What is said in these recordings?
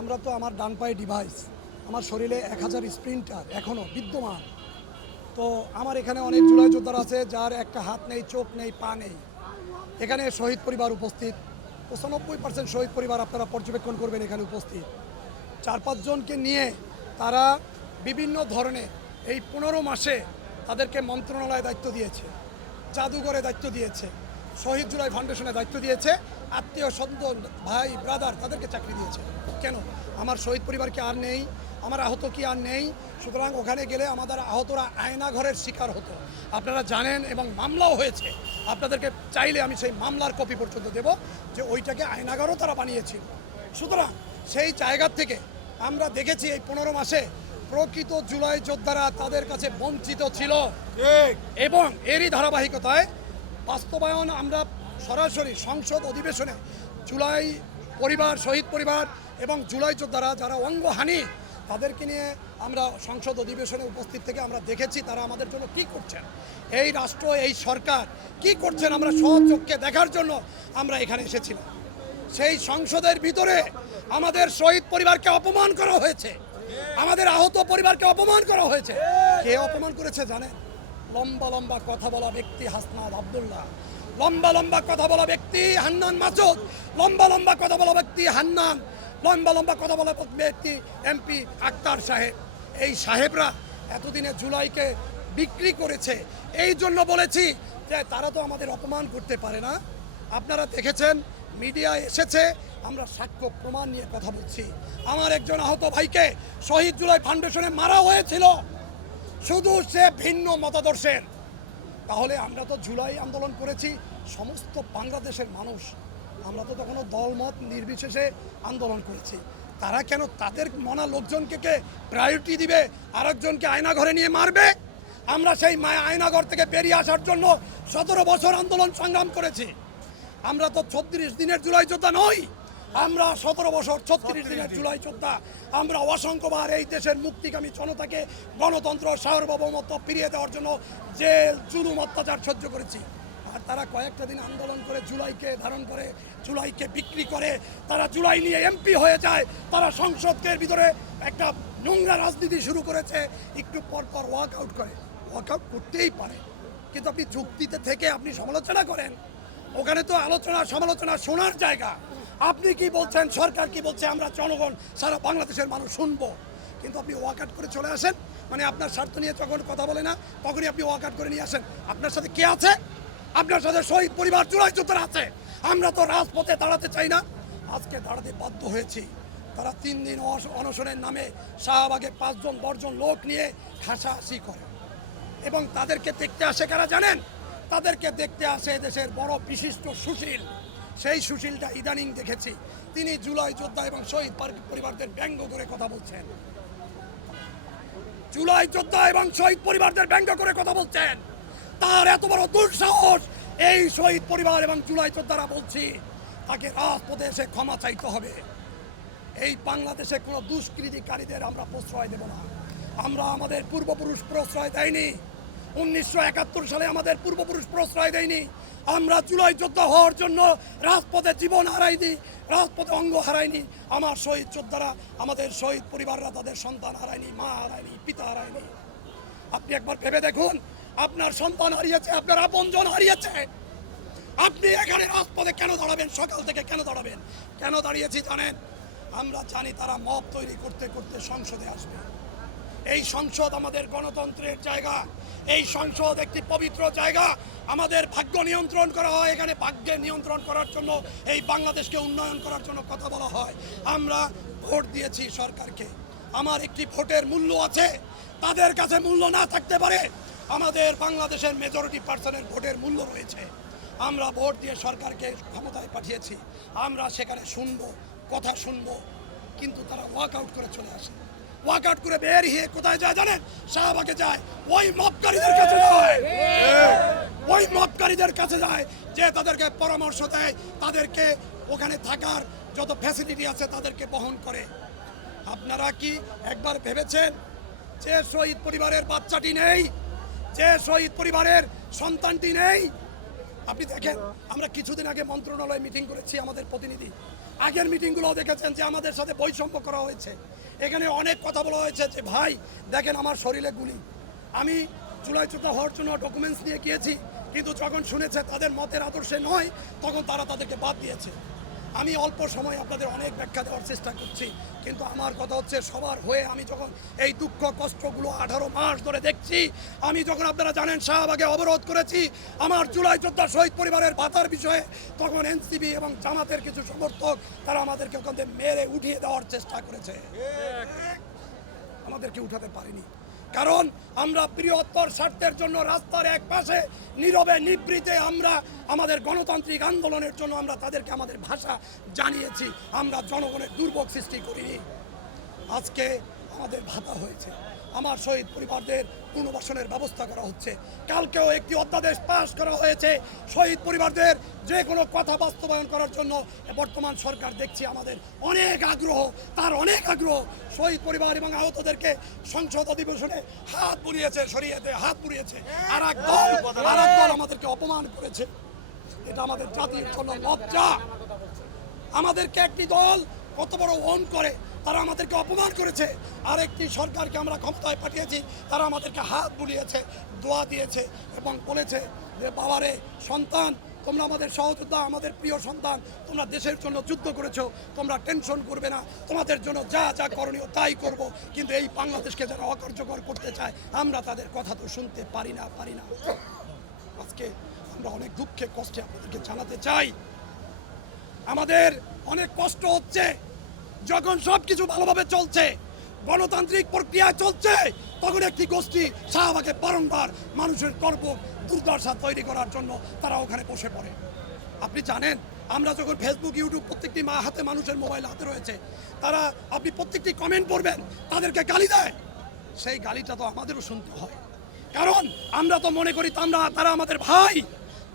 আমরা তো আমার ডান পায়ে ডিভাইস, আমার শরীরে 1000 স্প্রিন্টার এখনও বিদ্যমান। তো আমার এখানে অনেক জুলাই যোদ্ধারা আছে যার একটা হাত নেই, চোখ নেই, পা নেই। এখানে শহীদ পরিবার উপস্থিত, 95% শহীদ পরিবার আপনারা পর্যবেক্ষণ করবেন এখানে উপস্থিত। 4-5 জনকে নিয়ে তারা বিভিন্ন ধরনের এই 15 মাসে তাদেরকে মন্ত্রণালয়ে দায়িত্ব দিয়েছে, জাদুঘরে দায়িত্ব দিয়েছে, শহীদ জুলাই ফাউন্ডেশনে দায়িত্ব দিয়েছে, আত্মীয় স্বজন ভাই ব্রাদার তাদেরকে চাকরি দিয়েছে। কেন? আমার শহীদ পরিবার কি আর নেই? আমার আহত কি আর নেই? সুতরাং ওখানে গেলে আমাদের আহতরা আয়নাঘরের শিকার হতো, আপনারা জানেন, এবং মামলাও হয়েছে। আপনাদেরকে চাইলে আমি সেই মামলার কপি পর্যন্ত দেব যে ওইটাকে আয়নাঘরও তারা বানিয়েছিল। সুতরাং সেই জায়গার থেকে আমরা দেখেছি এই 15 মাসে প্রকৃত জুলাই যোদ্ধারা তাদের কাছে বঞ্চিত ছিল, এবং এরই ধারাবাহিকতায় বাস্তবায়ন আমরা সরাসরি সংসদ অধিবেশনে জুলাই পরিবার, শহীদ পরিবার এবং জুলাই যোদ্ধারা যারা অঙ্গহানি তাদেরকে নিয়ে আমরা সংসদ অধিবেশনে উপস্থিত থেকে আমরা দেখেছি তারা আমাদের জন্য কী করছেন, এই রাষ্ট্র, এই সরকার কী করছেন আমরা স্বচক্ষে দেখার জন্য আমরা এখানে এসেছিলাম। সেই সংসদের ভিতরে আমাদের শহীদ পরিবারকে অপমান করা হয়েছে, আমাদের আহত পরিবারকে অপমান করা হয়েছে। কে অপমান করেছে জানেন? লম্বা লম্বা কথা বলা ব্যক্তি হাসনাত আব্দুল্লাহ, লম্বা লম্বা কথা বলা ব্যক্তি হান্নান মাসুদ, লম্বা লম্বা কথা বলা ব্যক্তি হান্নান, লম্বা লম্বা কথা বলা ব্যক্তি এমপি আক্তার সাহেব। এই সাহেবরা এতদিনে জুলাইকে বিক্রি করেছে। এই জন্য বলেছি যে তারা তো আমাদের অপমান করতে পারে না। আপনারা দেখেছেন, মিডিয়া এসেছে, আমরা সাক্ষ্য প্রমাণ নিয়ে কথা বলছি। আমার একজন আহত ভাইকে শহীদ জুলাই ফাউন্ডেশনে মারা হয়েছিল, শুধু সে ভিন্ন মতাদর্শের। তাহলে আমরা তো জুলাই আন্দোলন করেছি সমস্ত বাংলাদেশের মানুষ, আমরা তো তখনও দলমত নির্বিশেষে আন্দোলন করেছি। তারা কেন তাদের মনা লোকজনকে প্রায়োরিটি দিবে, আরেকজনকে আয়নাঘরে নিয়ে মারবে? আমরা সেই আয়নাঘর থেকে বেরিয়ে আসার জন্য 17 বছর আন্দোলন সংগ্রাম করেছি। আমরা তো 36 দিনের জুলাই যোদ্ধা নই, আমরা 17 বছর 36 দিনের জুলাই যোদ্ধা। আমরা অসংখ্যবার এই দেশের মুক্তিকামী জনতাকে গণতন্ত্র, সার্বভৌমত্ব ফিরিয়ে দেওয়ার জন্য জেল, জুলুম, অত্যাচার সহ্য করেছি। আর তারা কয়েকটা দিন আন্দোলন করে জুলাইকে ধারণ করে, জুলাইকে বিক্রি করে, তারা জুলাই নিয়ে এমপি হয়ে যায়, তারা সংসদের ভিতরে একটা নোংরা রাজনীতি শুরু করেছে। একটু পর পর ওয়াক আউট করে, ওয়াক আউট করতেই পারে, কিন্তু আপনি যুক্তিতে থেকে আপনি সমালোচনা করেন। ওখানে তো আলোচনা সমালোচনা শোনার জায়গা। আপনি কি বলছেন, সরকার কি বলছে, আমরা জনগণ সারা বাংলাদেশের মানুষ শুনবো। কিন্তু আপনি ওয়াকআউট করে চলে আসেন, মানে আপনার স্বার্থ নিয়ে যখন কথা বলে না তখনই আপনি ওয়াকআউট করে নিয়ে আসেন। আপনার সাথে কে আছে? আপনার সাথে শহীদ পরিবার, জুলাই যোদ্ধারা আছে। আমরা তো রাজপথে দাঁড়াতে চাই না, আজকে দাঁড়াতে বাধ্য হয়েছি। তারা 3 দিন অনশনের নামে শাহবাগে 5 জন 10 জন লোক নিয়ে হাসাহাসি করে, এবং তাদেরকে দেখতে আসে কারা জানেন? তাদেরকে দেখতে আসে দেশের বড় বিশিষ্ট সুশীল। সেই সুশীলটা ইদানিং দেখেছি তিনি জুলাই যোদ্ধা এবং শহীদ পরিবারদের ব্যঙ্গ করে কথা বলছেন। জুলাই যোদ্ধা এবং শহীদ পরিবারদের ব্যঙ্গ করে কথা বলছেন। তার এত বড় দুঃসাহস! এই শহীদ পরিবার এবং জুলাই যোদ্ধারা বলছি তাকে রাজপথে এসে ক্ষমা চাইতে হবে। এই বাংলাদেশে কোনো দুষ্কৃতিকারীদের আমরা প্রশ্রয় দেব না। আমরা আমাদের পূর্বপুরুষ প্রশ্রয় দেয়নি। 1971 সালে আমাদের পূর্বপুরুষ প্রশ্রয় দেয়নি। আমরা জুলাই যোদ্ধা হওয়ার জন্য রাজপথে জীবন হারাইনি, রাজপথে অঙ্গ হারাইনি। আমার শহীদ যোদ্ধারা, আমাদের শহীদ পরিবাররা তাদের সন্তান হারায়নি, মা হারায়নি, পিতা হারায়নি। আপনি একবার ভেবে দেখুন, আপনার সন্তান হারিয়েছে, আপনার আপনজন হারিয়েছে, আপনি এখানে রাজপথে কেন দাঁড়াবেন? সকাল থেকে কেন দাঁড়াবেন? কেন দাঁড়িয়েছি জানেন? আমরা জানি তারা মব তৈরি করতে করতে সংসদে আসবে। এই সংসদ আমাদের গণতন্ত্রের জায়গা, এই সংসদ একটি পবিত্র জায়গা। আমাদের ভাগ্য নিয়ন্ত্রণ করা হয় এখানে। ভাগ্যে নিয়ন্ত্রণ করার জন্য, এই বাংলাদেশকে উন্নয়ন করার জন্য কথা বলা হয়। আমরা ভোট দিয়েছি সরকারকে, আমার একটি ভোটের মূল্য আছে, তাদের কাছে মূল্য না থাকতে পারে। আমাদের বাংলাদেশের মেজরিটি পার্সনের ভোটের মূল্য রয়েছে। আমরা ভোট দিয়ে সরকারকে ক্ষমতায় পাঠিয়েছি, আমরা সেখানে শুনবো, কথা শুনবো, কিন্তু তারা ওয়াক আউট করে চলে আসে। ওয়াকআউট করে বেরিয়ে কোথায় যায় জানেন? শাহবাগে যায়, ওই মবকারীদের কাছে যায়, ওই মবকারীদের কাছে যায়, যে তাদেরকে পরামর্শ দেয়, তাদেরকে ওখানে থাকার যত ফ্যাসিলিটি আছে তাদেরকে বহন করে। আপনারা কি একবার ভেবেছেন যে শহীদ পরিবারের বাচ্চাটি নেই, যে শহীদ পরিবারের সন্তানটি নেই? আপনি দেখেন, আমরা কিছুদিন আগে মন্ত্রণালয়ে মিটিং করেছি, আমাদের প্রতিনিধি আগের মিটিংগুলো দেখেছেন যে আমাদের সাথে বৈষম্য করা হয়েছে। এখানে অনেক কথা বলা হয়েছে যে ভাই দেখেন আমার শরীরে গুলি, আমি জুলাই যোদ্ধা হওয়ার জন্য ডকুমেন্টস নিয়ে গিয়েছি, কিন্তু যখন শুনেছে তাদের মতের আদর্শে নয় তখন তারা তাদেরকে বাদ দিয়েছে। আমি অল্প সময় আপনাদের অনেক ব্যাখ্যা দেওয়ার চেষ্টা করছি, কিন্তু আমার কথা হচ্ছে সবার হয়ে আমি যখন এই দুঃখ কষ্টগুলো 18 মাস ধরে দেখছি, আমি যখন আপনারা জানেন শাহবাগে অবরোধ করেছি আমার জুলাই যোদ্ধা শহীদ পরিবারের ভাতার বিষয়ে, তখন এনসিপি এবং জামাতের কিছু সমর্থক তারা আমাদেরকে ওখান থেকে মেরে উঠিয়ে দেওয়ার চেষ্টা করেছে, আমাদেরকে উঠাতে পারেনি। কারণ আমরা বৃহত্তর স্বার্থের জন্য রাস্তার এক পাশে নীরবে নিবৃতে আমরা আমাদের গণতান্ত্রিক আন্দোলনের জন্য আমরা তাদেরকে আমাদের ভাষা জানিয়েছি, আমরা জনগণের দুর্ভোগ সৃষ্টি করিনি। আজকে আমাদের ভাতা হয়েছে, আমার শহীদ পরিবারদের পুনর্বাসনের ব্যবস্থা করা হচ্ছে। কালকেও একটি অধ্যাদেশ পাশ করা হয়েছে শহীদ পরিবারদের যে কোনো কথা বাস্তবায়ন করার জন্য। বর্তমান সরকার দেখছি আমাদের অনেক আগ্রহ, তার অনেক আগ্রহ শহীদ পরিবার এবং আহতদেরকে সংসদ অধিবেশনে হাত বুলিয়েছে, শরীয়তে হাত বুলিয়েছে। আর এক দল আমাদেরকে অপমান করেছে। এটা আমাদের জাতির জন্য লজ্জা। আমাদেরকে একটি দল কত বড় ওন করে, তারা আমাদেরকে অপমান করেছে। আর একটি সরকারকে আমরা ক্ষমতায় পাঠিয়েছি, তারা আমাদেরকে হাত বুলিয়েছে, দোয়া দিয়েছে এবং বলেছে যে বাবারে সন্তান, তোমরা আমাদের সহযোদ্ধা, আমাদের প্রিয় সন্তান, তোমরা দেশের জন্য যুদ্ধ করেছো, তোমরা টেনশন করবে না, তোমাদের জন্য যা যা করণীয় তাই করব। কিন্তু এই বাংলাদেশকে যারা অকার্যকর করতে চায় আমরা তাদের কথা তো শুনতে পারি না। আজকে আমরা অনেক দুঃখে কষ্টে আপনাদেরকে জানাতে চাই, আমাদের অনেক কষ্ট হচ্ছে। যখন সব কিছু ভালোভাবে চলছে, গণতান্ত্রিক প্রক্রিয়া চলছে, তখন একটি গোষ্ঠী শাহবাগে বারংবার মানুষের গর্ব দুর্দশা তৈরি করার জন্য তারা ওখানে বসে পড়ে। আপনি জানেন আমরা যখন ফেসবুক, ইউটিউব, প্রত্যেকটি হাতে মানুষের মোবাইল হাতে রয়েছে, তারা আপনি প্রত্যেকটি কমেন্ট পড়বেন তাদেরকে গালি দেয়। সেই গালিটা তো আমাদেরও শুনতে হয়, কারণ আমরা তো মনে করি তারা আমাদের ভাই,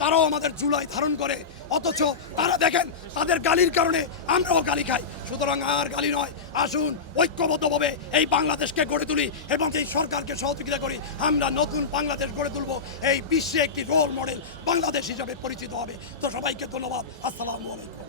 তারাও আমাদের জুলাই ধারণ করে। অথচ তারা দেখেন তাদের গালির কারণে আমরাও গালি খাই। সুতরাং আর গালি নয়, আসুন ঐক্যবদ্ধভাবে এই বাংলাদেশকে গড়ে তুলি এবং এই সরকারকে সহযোগিতা করি। আমরা নতুন বাংলাদেশ গড়ে তুলব, এই বিশ্বে একটি রোল মডেল বাংলাদেশ হিসাবে পরিচিত হবে। তো সবাইকে ধন্যবাদ। আসসালামু আলাইকুম।